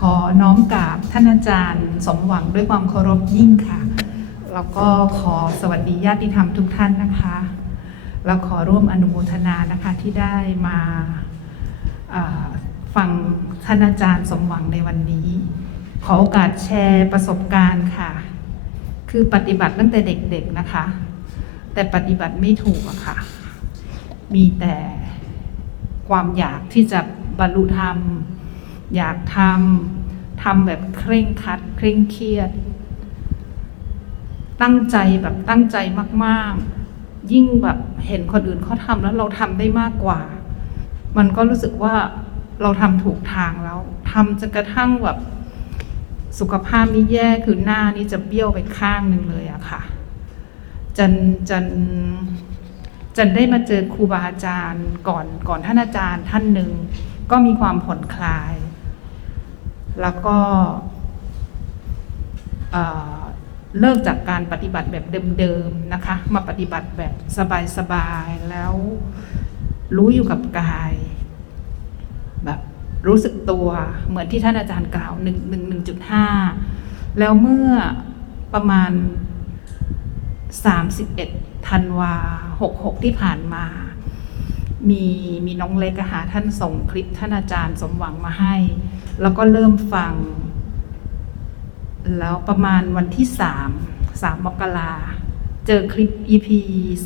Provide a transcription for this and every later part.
ขอน้อมกราบท่านอาจารย์ สมหวังด้วยความเคารพยิ่งค่ะ แล้วก็ขอสวัสดีญาติธรรมทุกท่านนะคะ แล้วขอร่วมอนุโมทนานะคะที่ได้มาอ่าฟังท่านอาจารย์สมหวังในวันนี้ ขอโอกาสแชร์ประสบการณ์ค่ะ คือปฏิบัติตั้งแต่เด็กๆนะคะ แต่ปฏิบัติไม่ถูกอะค่ะ มีแต่ความอยากที่จะบรรลุธรรม อยากทำทำแบบเคร่งคัด เคร่งเครียด ตั้งใจแบบตั้งใจมากๆ ยิ่งแบบเห็นคนอื่นเขาทำแล้วเราทำได้มากกว่า มันก็รู้สึกว่าเราทำถูกทางแล้วทำจนกระทั่งแบบสุขภาพนี่แย่คือหน้านี่จะเบี้ยวไปข้างหนึ่งเลยอะค่ะจันจันจันได้มาเจอครูบาอาจารย์ก่อนก่อนท่านอาจารย์ท่านหนึ่งก็มีความผ่อนคลาย แล้วก็เลิกจากการปฏิบัติแบบเดิมๆนะคะ มาปฏิบัติแบบสบายๆแล้วรู้อยู่กับกาย แบบรู้สึกตัวเหมือนที่ท่านอาจารย์กล่าวหนึ่งหนึ่งหนึ่งจุดห้าแล้วเมื่อประมาณ31ธันวา66ที่ผ่านมา มีมีน้องเล็กอะค่ะท่านส่งคลิปท่านอาจารย์สมหวังมาให้ แล้วก็เริ่มฟัง แล้วประมาณวันที่3 3มสามมกราเจอคลิป EP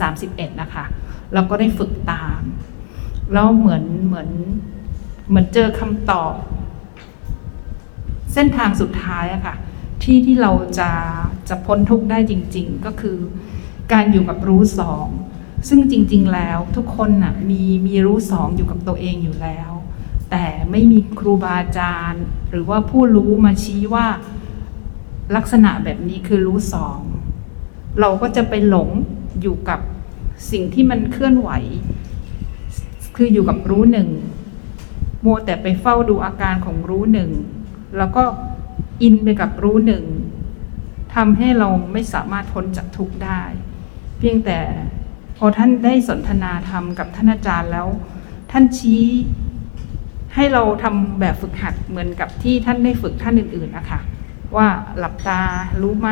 31นะคะแล้วก็ได้ฝึกตาม แล้วเหมือนเหมือนเหมือนเจอคำตอบ เส้นทางสุดท้ายอะค่ะ ที่ที่เราจะจะพ้นทุกข์ได้จริง ๆ ก็คือ การอยู่กับรู้สองซึ่งจริง ๆ แล้วทุกคนน่ะมีมีรู้สองอยู่กับตัวเองอยู่แล้ว แต่ไม่มีครูบาอาจารย์ หรือว่าผู้รู้มาชี้ว่าลักษณะแบบนี้คือรู้สอง เราก็จะไปหลงอยู่กับสิ่งที่มันเคลื่อนไหว คืออยู่กับรู้หนึ่งมัวแต่ไปเฝ้าดูอาการของรู้หนึ่ง แล้วก็อินไปกับรู้หนึ่งทำให้เราไม่สามารถพ้นจากทุกข์ได้ เพียงแต่พอท่านได้สนทนาธรรมกับท่านอาจารย์แล้ว ท่านชี้ ให้เราทำแบบฝึกหัดเหมือนกับที่ท่านได้ฝึกท่านอื่นๆนะคะว่าหลับตารู้ไหม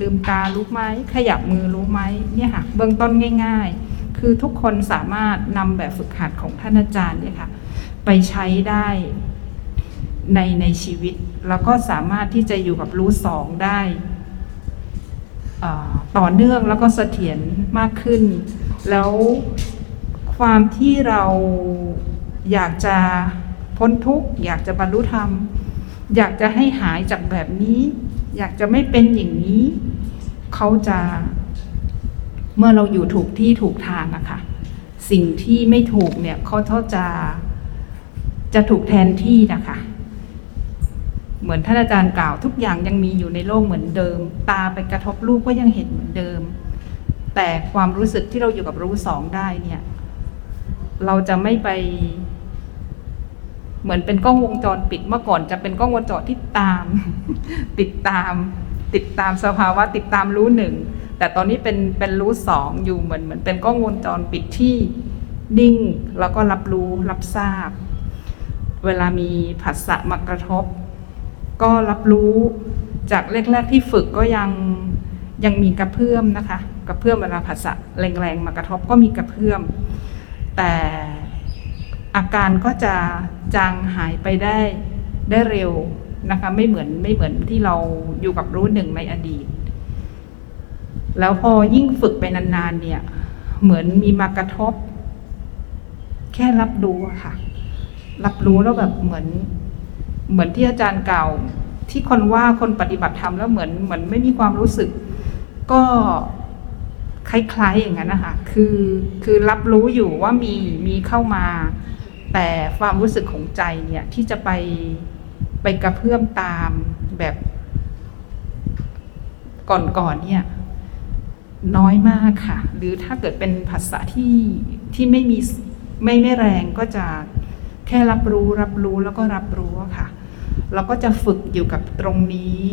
ลืมตารู้ไหมขยับมือรู้ไหมเนี่ยค่ะเบื้องต้นง่าย ๆ คือทุกคนสามารถนำแบบฝึกหัดของท่านอาจารย์เนี่ยค่ะไปใช้ได้ในในชีวิต แล้วก็สามารถที่จะอยู่กับรู้สองได้ต่อเนื่องแล้วก็เสถียรมากขึ้น แล้วความที่เราอยากจะ พ้นทุกข์อยากจะบรรลุธรรม อยากจะให้หายจากแบบนี้ อยากจะไม่เป็นอย่างนี้ เขาจะ เมื่อเราอยู่ถูกที่ถูกทางอะค่ะสิ่งที่ไม่ถูกเนี่ยเขาเขาจะจะถูกแทนที่นะคะ เหมือนท่านอาจารย์กล่าวทุกอย่างยังมีอยู่ในโลกเหมือนเดิม ตาไปกระทบรูปก็ยังเห็นเหมือนเดิม แต่ความรู้สึกที่เราอยู่กับรู้สองได้เนี่ย เราจะไม่ไป เหมือนเป็นกล้องวงจรปิดเมื่อก่อนจะเป็นกล้องวงจรที่ตาม ติดตาม ติดตามสภาวะติดตามรู้หนึ่งแต่ตอนนี้เป็นเป็นรู้สองอยู่เหมือนเหมือนเป็นกล้องวงจรปิดที่นิ่งแล้วก็รับรู้รับทราบ เวลามีผัสสะมากระทบ ก็รับรู้จากแรกๆที่ฝึกก็ยังยังมีกระเพื่อมนะคะ กระเพื่อมเวลาผัสสะแรงๆมากระทบก็มีกระเพื่อม แต่ อาการก็จะจางหายไปได้ได้เร็วนะคะไม่เหมือนไม่เหมือนที่เราอยู่กับรู้หนึ่งในอดีต แล้วพอยิ่งฝึกไปนานๆเนี่ย เหมือนมีมากระทบ แค่รับรู้ค่ะ รับรู้แล้วแบบเหมือน เหมือนที่อาจารย์เก่าที่คนว่าคนปฏิบัติธรรมแล้วเหมือนเหมือนไม่มีความรู้สึก ก็คล้ายๆอย่างนั้นนะคะคือคือรับรู้อยู่ว่ามีมีเข้ามา แต่ความรู้สึกของใจเนี่ยที่จะไปไปกระเพื่อมตามแบบก่อนๆเนี่ยน้อยมากค่ะ หรือถ้าเกิดเป็นภาษาที่ที่ไม่มีไม่ไม่แรงก็จะแค่รับรู้รับรู้แล้วก็รับรู้ค่ะ เราก็จะฝึกอยู่กับตรงนี้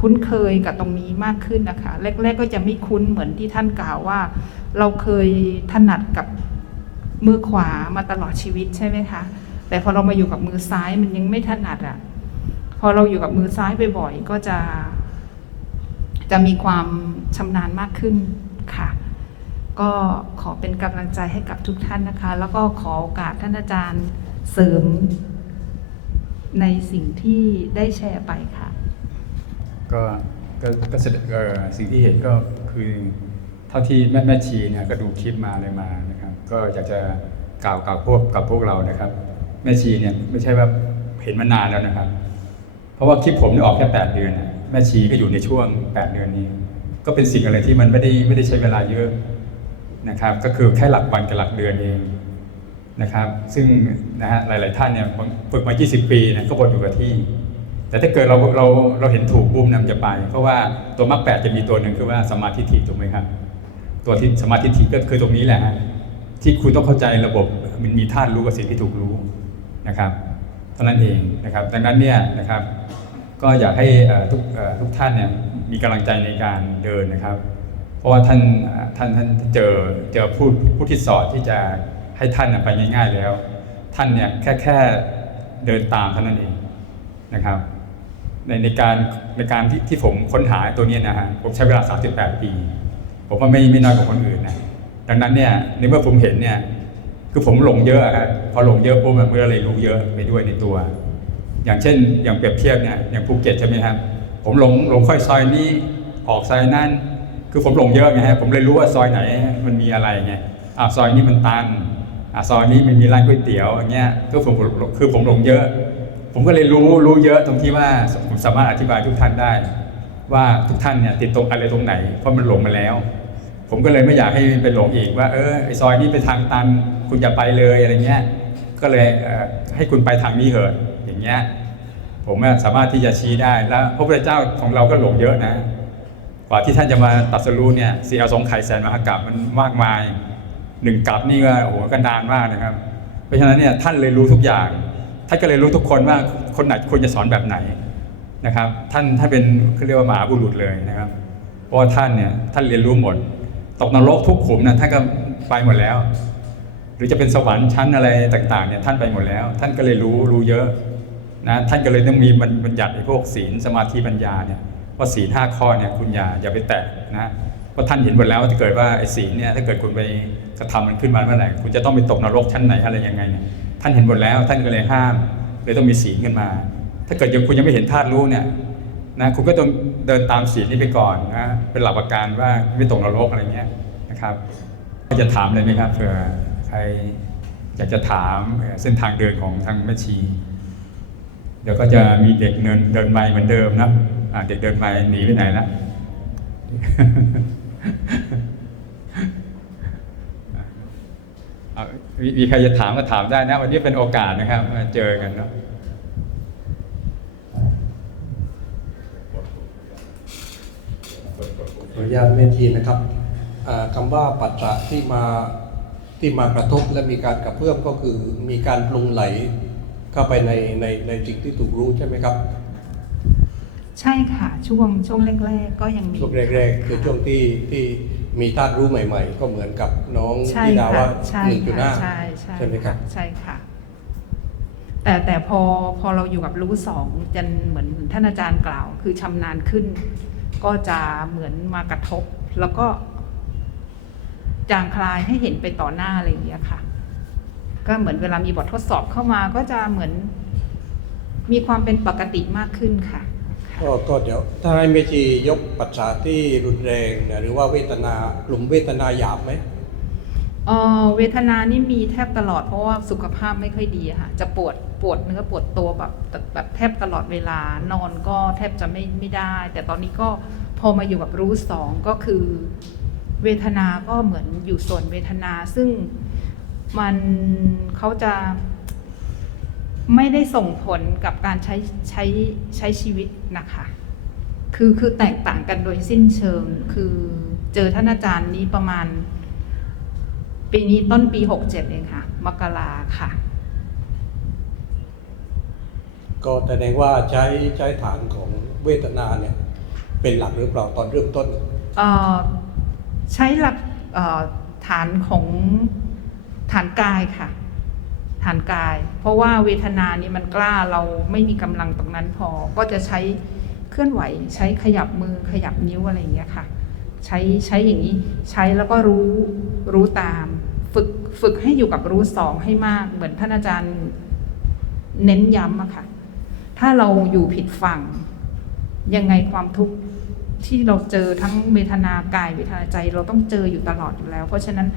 คุ้นเคยกับตรงนี้มากขึ้นนะคะ แรก ๆ ก็จะไม่คุ้นเหมือนที่ท่านกล่าวว่า เราเคยถนัดกับ มือขวามาตลอดชีวิตใช่ไหมคะ แต่พอเรามาอยู่กับมือซ้ายมันยังไม่ถนัดอะ่ะ พอเราอยู่กับมือซ้ายบ่อยๆก็จะ จะมีความชำนาญมากขึ้นค่ะ ก็ขอเป็นกำลังใจให้กับทุกท่านนะคะ แล้วก็ขอโอกาสท่านอาจารย์เสริมในสิ่งที่ได้แชร์ไปค่ะ ก็ก็ก็สิ่งที่เห็นก็คือเท่าที่แม่แม่ชีเนี่ยก็ดูคลิปมาเลยมา ก็อยากจะกล่าวกล่าวพวกกับพวกเรานะครับ แม่ชีเนี่ยไม่ใช่ว่าเห็นมานานแล้วนะครับ เพราะว่าคลิปผมเนี่ยออกแค่แปดเดือนแม่ชีก็อยู่ในช่วงแปดเดือนนี้ ก็เป็นสิ่งอะไรที่มันไม่ได้ไม่ได้ใช้เวลาเยอะนะครับ ก็คือแค่หลักวันกับหลักเดือนเองนะครับ ซึ่งนะฮะหลาย ๆ ท่านเนี่ยฝึกมา 20 ปีนะก็วนอยู่กับที่ แต่ถ้าเกิดเราเราเราเห็นถูกบุ้มนำจะไป เพราะว่าตัวมรรคแปดจะมีตัวหนึ่งคือว่าสมาธิทิถูกไหมครับ ตัวที่สมาธิทิก็คือตรงนี้แหละ ที่คุณต้องเข้าใจระบบมันมีธาตุรู้กับสิ่งที่ถูกรู้นะครับเท่านั้นเองนะครับ ดังนั้นเนี่ยนะครับ ก็อยากให้ทุกทุกท่านเนี่ยมีกำลังใจในการเดินนะครับ เพราะว่าท่านท่านท่านเจอเจอผู้ผู้ที่สอนที่จะให้ท่านน่ะไปง่ายๆแล้ว ท่านเนี่ยแค่แค่เดินตามเท่านั้นเองนะครับในในการในการที่ที่ผมค้นหาตัวนี้นะฮะผมใช้เวลา 38 ปี ผมว่าไม่ไม่น้อยกว่าคนอื่นนะ ดังนั้นเนี่ยในเมื่อผมเห็นเนี่ยคือผมหลงเยอะครับพอหลงเยอะปุ๊บมันเมื่อเลยรู้เยอะไปด้วยในตัว อย่างเช่นอย่างเปรียบเทียบเนี่ยอย่างภูเก็ตใช่ไหมครับ ผมหลงหลงค่อยซอยนี้ออกซอยนั่นคือผมหลงเยอะไงฮะผมเลยรู้ว่าซอยไหนมันมีอะไรไงอ่าซอยนี้มันตันอ่าซอยนี้มันมีร้านก๋วยเตี๋ยวอย่างเงี้ยคือผมคือผมหลงเยอะ ผมก็เลยรู้รู้เยอะตรงที่ว่าผมสามารถอธิบายทุกท่านได้ ว่าทุกท่านเนี่ยติดตรงอะไรตรงไหนเพราะมันหลงมาแล้ว ผมก็เลยไม่อยากให้ไปหลงอีกว่า เออไอซอยนี้เป็นทางตันคุณอย่าไปเลยอะไรเงี้ย ก็เลยให้คุณไปทางนี้เถอะอย่างเงี้ยผมสามารถที่จะชี้ได้แล้วพระพุทธเจ้าของเราก็หลงเยอะนะ กว่าที่ท่านจะมาตรัสรู้เนี่ยสีเอสงไข่แสนมหากรัปมันมากมายหนึ่งกับนี่ก็โอ้โหก็นานมากนะครับ เพราะฉะนั้นเนี่ยท่านเลยรู้ทุกอย่าง ท่านก็เลยรู้ทุกคนว่าคนไหนควรจะสอนแบบไหนนะครับ ท่านท่านเป็นเขาเรียกว่ามหาบุรุษเลยนะครับ เพราะว่าท่านเนี่ยท่านเรียนรู้หมด ตกนรกทุกขุมนะท่านก็ไปหมดแล้ว หรือจะเป็นสวรรค์ชั้นอะไรต่างๆเนี่ยท่านไปหมดแล้ว ท่านก็เลยรู้รู้เยอะนะท่านก็เลยต้องมีบัญบญัติไอ้พวกศีลสมาธิปัญญาเนี่ยว่าศีลห้าข้อเนี่ยคุณอย่าอย่าไปแตะนะเพราะท่านเห็นหมดแล้วว่าถ้าเกิดว่าไอ้ศีลเนี่ยถ้าเกิดคุณไปกระทำมันขึ้นมาเมื่อไหร่คุณจะต้องไปตกนรกชั้นไหนอะไรยังไงเนี่ยท่านเห็นหมดแล้วท่านก็เลยห้ามเลยต้องมีศีลขึ้นมา ถ้าเกิดยังคุณยังไม่เห็นธาตุรู้เนี่ย นะคุณก็ต้องเดินตามศีลนี้ไปก่อนนะเป็นหลักประกันว่าไม่ตกนรกอะไรเงี้ยนะครับจะถามเลยไหมครับเผื่อใครอยากจะถามเส้นทางเดินของทางแม่ชี เดี๋ยวก็จะมีเด็กเดินเดินไม้เหมือนเดิมนะเด็กเดินไม้หนีไปไหนละมีมีใครจะถามก็ถามได้นะ วันนี้เป็นโอกาสนะครับมาเจอกันเนาะ ออนุญาตเมทีนะครับอ่าคำว่าปัจจะที่มาที่มากระทบและมีการกระเพื่อมก็คือมีการปรุงไหลเข้าไปในในในสิ่งที่ถูกรู้ใช่ไหมครับ ใช่ค่ะช่วงช่วงแรกๆก็ยังมีช่วงแรกๆคือช่วงที่ที่มีธาตุรู้ใหม่ ๆ ก็เหมือนกับน้องใช่ที่ดาค่ะว่าใช่หนึ่งจุดห้าค่ะใช่ใช่ใช่ไหมครับใช่ค่ะแต่แต่พอพอเราอยู่กับรู้สองจนเหมือนท่านอาจารย์กล่าว คือชำนาญขึ้น ก็จะเหมือนมากระทบ แล้วก็ จางคลายให้เห็นไปต่อหน้าอะไรอย่างเงี้ยค่ะ ก็เหมือนเวลามีบททดสอบเข้ามาก็จะเหมือนมีความเป็นปกติมากขึ้นค่ะ ก็ก็เดี๋ยวถ้าให้เมจียกปัจจาที่รุนแรง หรือว่าเวทนา กลุ่มเวทนาหยาบไหม เอ่อเวทนานี่มีแทบตลอดเพราะว่าสุขภาพไม่ค่อยดีอะค่ะ จะปวดปวดเนื้อปวดตัวแบบแบบแบบแทบตลอดเวลานอนก็แทบจะไม่ไม่ได้ แต่ตอนนี้ก็พอมาอยู่กับรู้สองก็คือ เวทนาก็เหมือนอยู่ส่วนเวทนาซึ่งมันเขาจะไม่ได้ส่งผลกับการใช้ใช้ใช้ชีวิตนะคะคือคือแตกต่างกันโดยสิ้นเชิง คือเจอท่านอาจารย์นี้ประมาณ ปีนี้ต้นปีหกเจ็ดเองค่ะ มกราค่ะ ก็แสดงว่าใช้ใช้ฐานของเวทนาเนี่ย เป็นหลักหรือเปล่าตอนเริ่มต้นเอ่อใช้หลักเอ่อฐานของฐานกายค่ะฐฐานกาย เพราะว่าเวทนานี่มันกล้าเราไม่มีกำลังตรงนั้นพอ ก็จะใช้เคลื่อนไหว ใช้ขยับมือขยับนิ้วอะไรอย่างเงี้ยค่ะ ใช้ใช้อย่างนี้ใช้แล้วก็รู้รู้ตาม ฝึกฝึกให้อยู่กับรู้สองให้มาก เหมือนท่านอาจารย์เน้นย้ำอะค่ะ ถ้าเราอยู่ผิดฝั่ง ยังไงความทุกข์ที่เราเจอทั้งเวทนากายเวทนาใจ เราต้องเจออยู่ตลอดอยู่แล้ว เพราะฉะนั้น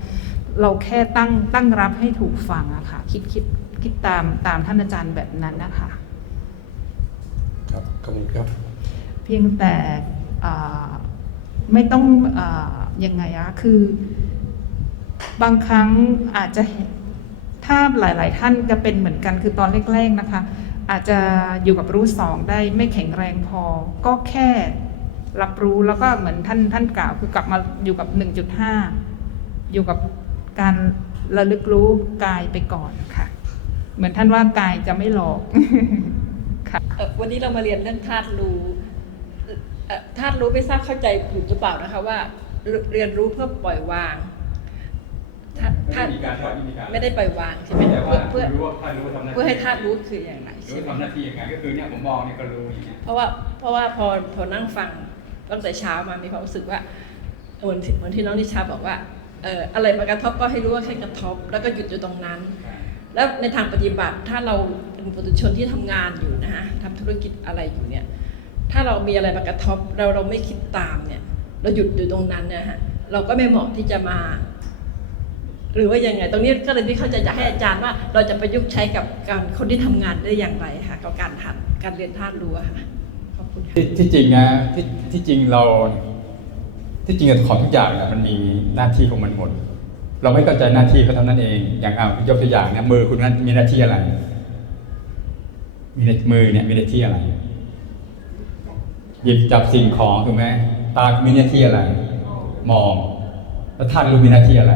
เราแค่ตั้งตั้งรับให้ถูกฝั่งอะค่ะ คิดคิดคิดตามตามท่านอาจารย์แบบนั้นนะคะ ครับขอบคุณครับ เพียงแต่อ่าไม่ต้องอายังไงอะคือ บางครั้งอาจจะถ้าหลาย ๆ ท่านจะเป็นเหมือนกันคือตอนแรก ๆ นะคะ อาจจะอยู่กับรู้สองได้ไม่แข็งแรงพอ ก็แค่รับรู้แล้วก็เหมือนท่านท่านกล่าวคือกลับมาอยู่กับ 1.5 อยู่กับการระลึกรู้กายไปก่อนค่ะ เหมือนท่านว่ากายจะไม่หลอกค่ะวันนี้เรามาเรียนเรื่องธาตุรู้ธาตุรู้ไม่ทราบเข้าใจถูกหรือเปล่านะคะว่า เรียนรู้เพื่อปล่อยวาง ธาตุธาตุไม่มีการปล่อยไม่มีการไม่ได้ปล่อยวางใช่ไหมแต่เพื่ว่าอเพื่อรู้ว่าท่านรู้ว่าทำหน้าที่เพื่อให้ธาตุรู้คืออย่างไรรู้ใช่ไหมทำหน้าที่ยังไงก็คือเนี่ยผมมองเนี่ยก็รู้อย่างเงี้ยเพราะว่าเพราะว่าพอพอนั่งฟังตั้งแต่เช้ามามีความรู้สึกว่าเหมือนที่เหมือนที่น้องนิชาบอกว่าเอ่ออะไรมากระทบก็ให้รู้ว่าแค่กระทบ แล้วก็หยุดอยู่ตรงนั้น แล้วในทางปฏิบัติถ้าเราเป็นปุถุชนที่ทำงานอยู่นะฮะทำธุรกิจอะไรอยู่เนี่ย ถ้าเรามีอะไรมากระทบเราเราไม่คิดตามเนี่ย เราหยุดอยู่ตรงนั้นเนี่ยฮะเราก็ไม่เหมาะที่จะมา หรือว่ายังไง ตรงนี้ก็เลยไม่เข้าใจจะให้อาจารย์ว่า เราจะประยุกต์ใช้กับการคนที่ทำงานได้อย่างไรค่ะกับการทันการเรียนธาตุรู้ค่ะขอบคุณค่ะที่ที่จริงนะที่ที่จริงเรา ที่จริงของทุกอย่างนี่ยมันมีหน้าที่ของมันหมด เราไม่เข้าใจหน้าที่เขาเท่านั้นเอง อย่างอะยกตัวอย่างนี่ยมือคุณนั้นมีหน้าที่อะไร มีมือเนี่ยมีหน้าที่อะไร หยิบจับสิ่งของถูกไหมตามีหน้าที่อะไร มอง แล้วท่านรู้มีหน้าที่อะไร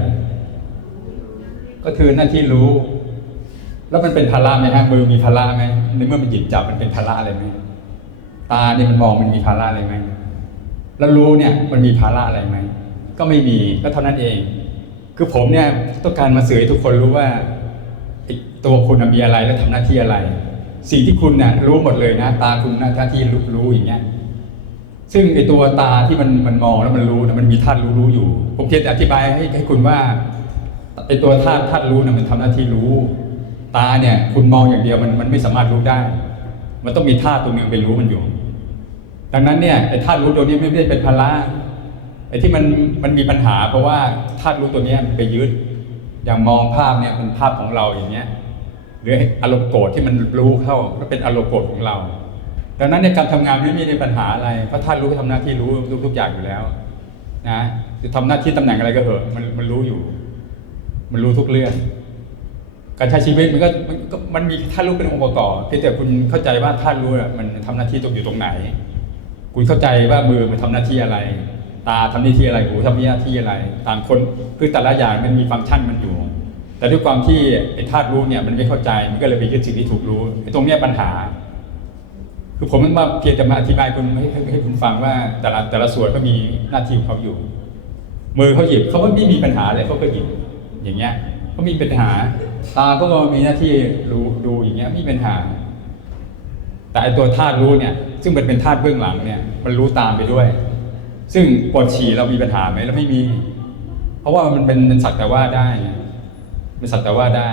ก็คือหน้าที่รู้ แล้วมันเป็นภาระไหมฮะมือมีภาระไหมในเมื่อมันหยิบจับมันเป็นภาระอะไรไหมตาเนี่ยมันมองมันมีภาระอะไรไหมแล้วรู้เนี่ยมันมีภาระอะไรไหมก็ไม่มีก็เท่านั้นเอง คือผมเนี่ยต้องการมาสื่อให้ทุกคนรู้ว่าตัวคุณมีอะไรและทำหน้าที่อะไร สิ่งที่คุณน่ะรู้หมดเลยนะ ตาคุณหน้าที่รู้รู้อย่างเงี้ยซึ่งไอตัวตาที่มันมันมองแล้วมันรู้นะมันมีธาตุรู้รู้อยู่ ผมเพียงแต่อธิบายให้ให้คุณว่า ไอตัวธาตุธาตุรู้เนะมันทำหน้าที่รู้ ตาเนี่ย คุณมองอย่างเดียวมันมันไม่สามารถรู้ได้ มันต้องมีธาตุตัวหนึ่งไปรู้มันอยู่ ดังนั้นเนี่ยไอธาตุรู้ตัวนี้ไม่ได้เป็นภาระไอที่มันมันมีปัญหา เพราะว่าธาตุรู้ตัวนี้ไปยึดอย่างมองภาพเนี่ยเป็นภาพของเราอย่างเงี้ยหรืออารมณ์โกรธที่มันรู้เข้าก็เป็นอารมณ์โกรธของเราดังนั้นในการทำงานไม่มีปัญหาอะไรเพราะท่านรู้ทำหน้าที่รู้ทุกทุกอย่างอยู่แล้วนะจะทำหน้าที่ตำแหน่งอะไรก็เหอะมันมันรู้อยู่ มันรู้ทุกเรื่อง การใช้ชีวิตมันก็มันมันมีท่านรู้เป็นองค์ประกอบเพียงแต่คุณเข้าใจว่าท่านรู้อะมันทำหน้าที่ตรงอยู่ตรงไหน คุณเข้าใจว่ามือมันทำหน้าที่อะไร ตาทำหน้าที่อะไรหูทำหน้าที่อะไร ต่างคนคือแต่ละอย่างมันมีฟังก์ชันมันอยู่ แต่ด้วยความที่ไอ้ธาตุรู้เนี่ยมันไม่เข้าใจมันก็เลยไปยึดสิ่งที่ถูกรู้ไอ้ตรงเนี้ยปัญหาคือผมมันมาเพียงแต่มาอธิบายคุณให้ให้คุณฟังว่าแต่ละแต่ละส่วนก็มีหน้าที่ของเขาอยู่ มือเขาหยิบเขาก็ไม่มีปัญหาอะไรเขาก็หยิบ อย่างเงี้ยเขามีปัญหา ตาก็มีหน้าที่รู้ดูอย่างเงี้ยมีปัญหา แต่ไอตัวธาตุรู้เนี่ย ซึ่งมันเป็นธาตุเบื้องหลังเนี่ย มันรู้ตามไปด้วย ซึ่งปวดฉี่เรามีปัญหาไหมเราไม่มี เพราะว่ามันเป็นเป็นสักแต่ว่าได้เป็นสักแต่ว่าได้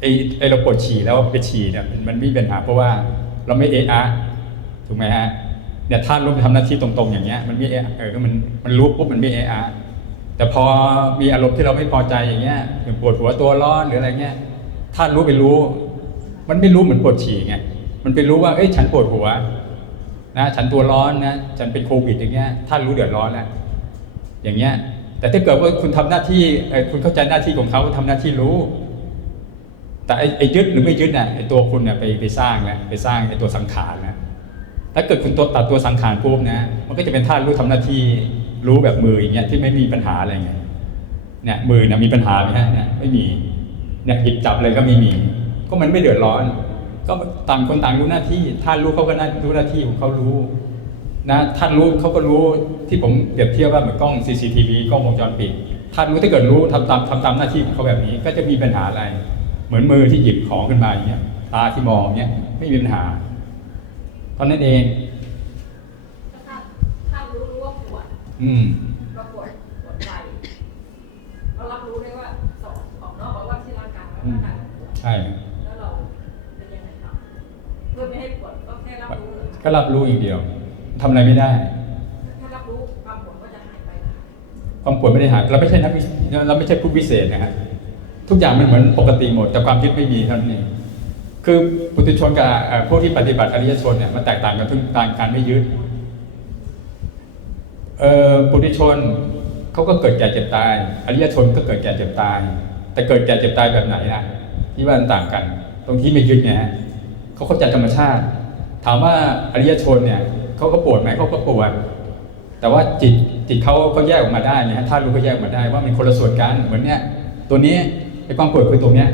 ไอไอเราปวดฉี่แล้วไปฉี่เนี่ยมันไม่มีปัญหาเพราะว่าเราไม่เอะอะถูกไหมฮะเนี่ยธาตุรู้ทำหน้าที่ตรงๆ อย่างเงี้ยมันไม่เอะเออมันมันรู้ปุ๊บมันไม่เอะอะ แต่พอมีอารมณ์ที่เราไม่พอใจอย่างเงี้ยอย่างปวดหัวตัวร้อนหรืออะไรเงี้ยธาตุรู้ไปรู้ มันไม่รู้เหมือนปวดฉี่ไงมันไปรู้ว่าเอ้ยฉันปวดหัวนะฉันตัวร้อนนะฉันเป็นโควิดอย่างเงี้ยท่านรู้เดือดร้อนแล้วอย่างเงี้ย แต่ถ้าเกิดว่าคุณทำหน้าที่คุณเข้าใจหน้าที่ของเขาทำหน้าที่รู้ แต่ไอ้ยึดหรือไม่ยึดเนี่ยไอ้ตัวคุณเนี่ยไปไปสร้างแล้วไปสร้างไอ้ตัวสังขารนะถ้าเกิดคุณตัดตัวสังขารปุ๊บนะ มันก็จะเป็นธาตุรู้ทำหน้าที่ รู้แบบมืออย่างเงี้ยที่ไม่มีปัญหาอะไรเงี้ยเนี่ยมือเนี่ยมีปัญหาไหมฮะเนี่ยไม่มีเนี่ยหยิบจับอะไรก็ไม่มี ก็มันไม่เดือดร้อน ก็ต่างคนต่างรู้หน้าที่ ท่านรู้เขาก็น่ารู้หน้าที่ของเขารู้นะท่านรู้เขาก็รู้ที่ผมเปรียบเทียบว่าเหมือนกล้อง CCTV กล้องวงจรปิดท่านรู้ถ้าเกิดรู้ทำตามทำตามหน้าที่ของเขาแบบนี้ ก็จะมีปัญหาอะไร เหมือนมือที่หยิบของขึ้นมาอย่างเงี้ยตาที่มองเงี้ยไม่มีปัญหาเท่านั้นเอง ถ้าถ้ารู้รู้ว่าป วดอืมก็ปวดปวดใจเรารับรู้ได้ว่าสองออกนอกออกว่าที่ร่างกายว่าร่างกายมันปวดใช่แล้วเราเป็นยังไงต่อเพื่อไม่ให้ปวดก็แค่รับรู้เลยก็รับรู้อย่างเดียวทำอะไรไม่ได้แค่รับรู้ความปวดก็จะหายไปนะคะความปวดไม่ได้หายเราไม่ใช่นักวิเราไม่ใช่ผู้วิเศษนะฮะทุกอย่างมันเหมือนปกติหมด แต่ความยึดไม่มีเท่านั้นเองคือปุถุชนกับเอ่อพวกที่ปฏิบัติอริยชนเนี่ยมันแตกต่างกันทุกต่างการไม่ยึดเอ่อ ปุถุชนเขาก็เกิดแก่เจ็บตาย อริยชนก็เกิดแก่เจ็บตาย แต่เกิดแก่เจ็บตายแบบไหนล่ะ ที่ว่ามันต่างกัน ตรงที่ไม่ยึดเนี่ยเขาเข้าใจธรรมชาติ ถามว่าอริยชนเนี่ยเขาก็ปวดไหมเขาก็ปวด แต่ว่าจิตจิตเขาเขาแยกออกมาได้นะฮะธาตุรู้ก็แยกออกมาได้ว่ามันคนละส่วนกันเหมือนเนี้ยตัวนี้ไอ้ความปวดคือตรงเนี้ย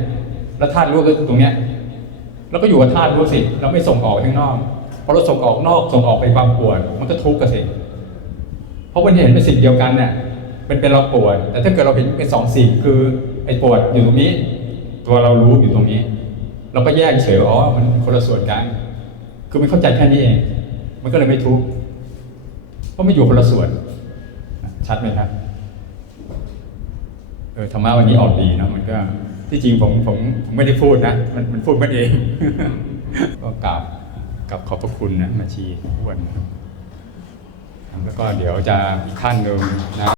แล้วธาตุรู้ก็คือตรงเนี้ยแล้วก็อยู่กับธาตุรู้สิเราไม่ส่งออกข้างนอกพอเราส่งออกนอกส่งออกไปความปวด มันก็ทุกข์กันสิ ราะมันเห็นเป็นสิ่งเดียวกันเนี่ยเป็นเป็นเราปวด แต่ถ้าเกิดเราเป็นเป็นสองสิ่งคือไอ้ปวดอยู่ตรงนี้ ตัวเรารู้อยู่ตรงนี้ เราก็แยกเฉยอ๋อมันคนละส่วนกัน คือมันเข้าใจแค่นี้เอง มันก็เลยไม่ทุกข์เพราะไม่อยู่คนละส่วน ชัดไหมครับเออธรรมะวันนี้ออกดีเนะมันก็ที่จริงผมผมผมไม่ได้พูดนะ มันมันพูดมันเอง ก็กราบกับขอบพระคุณนะมาชีอ้วนนครับ แล้วก็เดี๋ยวจะอีกขั้นหนึ่งนะ